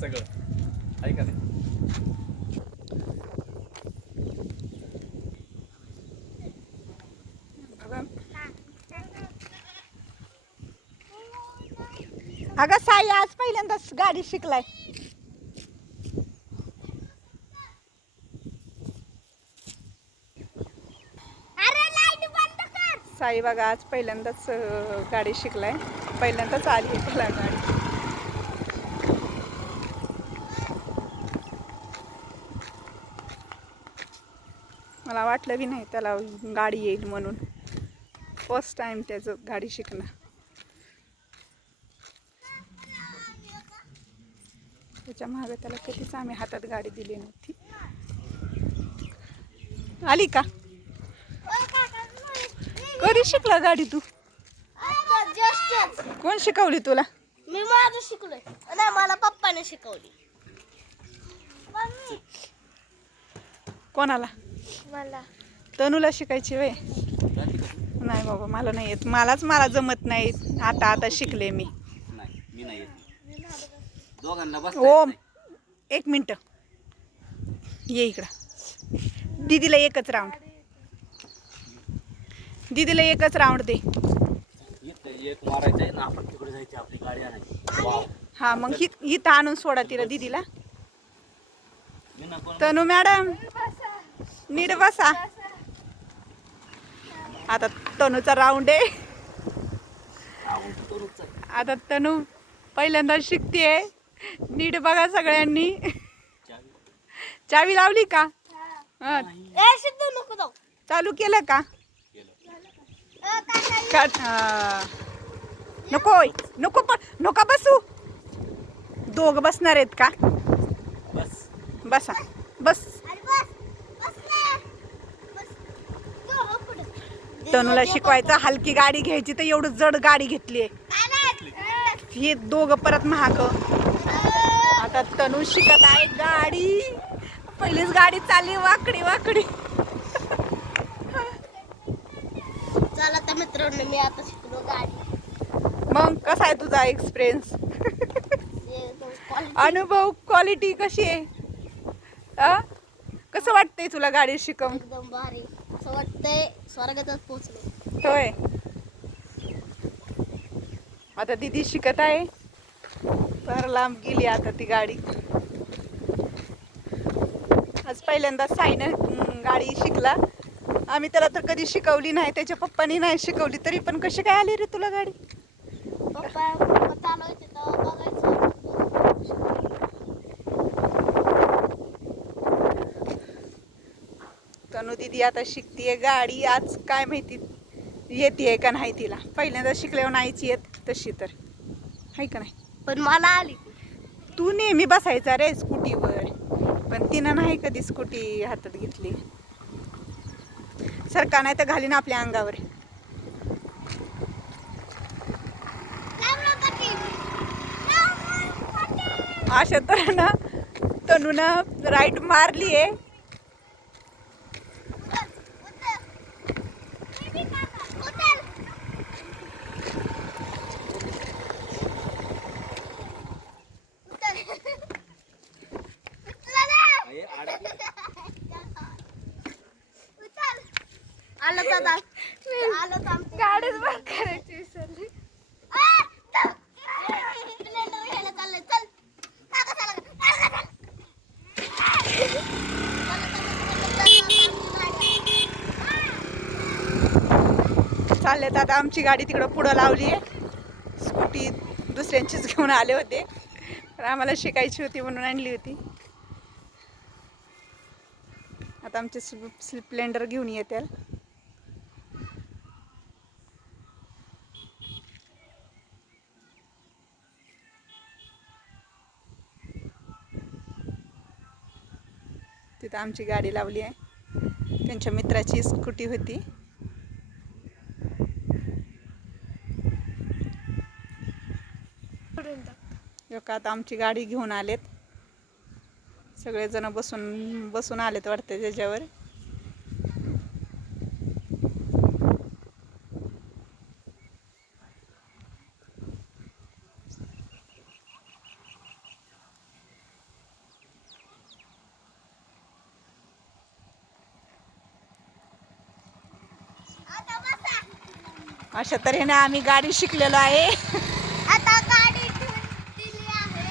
सगळं. आहे का नाही? अगं साई आज पहिल्यांदाच गाडी शिकलाय. अरे लाइट बंद कर. साई बघा आज पहिल्यांदाच गाडी शिकलाय. पहिल्यांदाच आली आहे गाडी. मला वाटलं बी नाही त्याला गाडी येईल म्हणून. फर्स्ट टाइम त्याचं गाडी शिकणं. त्याच्यामागे त्याला कधीच आम्ही हातात गाडी दिली नव्हती. आली का? कधी शिकला गाडी तू? कोण शिकवली तुला? मी माझं शिकलोय. नाही मला पप्पाने शिकवली. कोणाला? मला. तनूला शिकायची वे नाही बाबा मला नाही येत. मलाच मला जमत नाही. आता आता शिकले मी. ओम एक मिनटं. ये इकडं. दीदीला एकच राऊंड दीदीला एकच राऊंड दे. इथं एक मारायचं आहे ना आपण तिकडे जायची आपली गाडी आणायची. वाव हा मग हि इथं आणून सोडा तिला दीदीला. तनू मॅडम. नीट बसा. आता तनूचा राऊंड आहे. आता तनू पहिल्यांदा शिकतेय. नीट बघा सगळ्यांनी. चावी. लावली का? हं, ए सिद्धू नको जाऊ. चालू केलं का? केलं. अ, काय झालं? का अं, नकोय नको पण नका बसू. दोघ बसणार आहेत का? बस. बस. बस ना. बस. go, हो पुढं. तनूला शिकवायचं हलकी गाडी घ्यायची तर एवढं जड गाडी घेतली. आलं. हे दोघं परत महाग. आता तनू शिकत आहे गाडी. पहिलीच गाडी चालली वाकडी वाकडी. चला तर मित्रांनो मी आता शिकलो गाडी. मग कसा आहे तुझा एक्सपिरियन्स अनुभव क्वालिटी कशी आहे? कसं वाटतंय तुला गाडी शिकवून? एकदम भारी. असं वाटतंय स्वर्गातच पोहोचलो होय. आता दीदी शिकत आहे. फार लांब गेली आता ती गाडी. आज पहिल्यांदा साईनं अं, गाडी शिकला. आम्ही त्याला तर कधी शिकवली नाही त्याच्या पप्पानी नाही शिकवली तरी पण कशी काय आली रे तुला गाडी? पप्पा पप्पा चालवायचे बघायचं. तनु दीदी आता शिकतीये गाडी आज काय माहिती येते का नाही तिला? पहिल्यांदा शिकल्यावर नाहीच येत तशी तर. आहे का नाही? पण मला आली तू. नेहमी बसायचा रे स्कूटीवर. पण तिनं नाही कधी स्कूटी हातात घेतली. सरका नाही तर घालीन आपल्या अंगावर. अशा तऱ्हेनं तनूनं राईट मारली आहे, अडकलं. आलं दादा आलं तर आमचं गाडीच बंद करायची विसरली. घ्यायला चाललंय. चल. काका चला काका चालले आता आमची गाडी तिकडं पुढं लावली आहे स्कूटी दुसऱ्यांचीच घेऊन आले होते. पण आम्हाला शिकायची होती म्हणून आणली होती. आता आमचे स्प्लेंडर घेऊन येतील तिथं आमची गाडी लावली आहे. त्यांच्या मित्राची स्कूटी होती. लोक आता आमची गाडी घेऊन आलेत. सगळेजण बसून बसून आलेत वाटते त्याच्यावर. अशा तऱ्हेने आम्ही गाडी शिकलेलो आहे. आता गाडी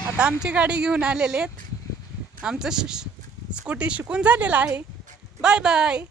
आता आमची गाडी घेऊन आलेले आहेत. आमचं स्कूटी शिकून झालेलं आहे. Bye bye.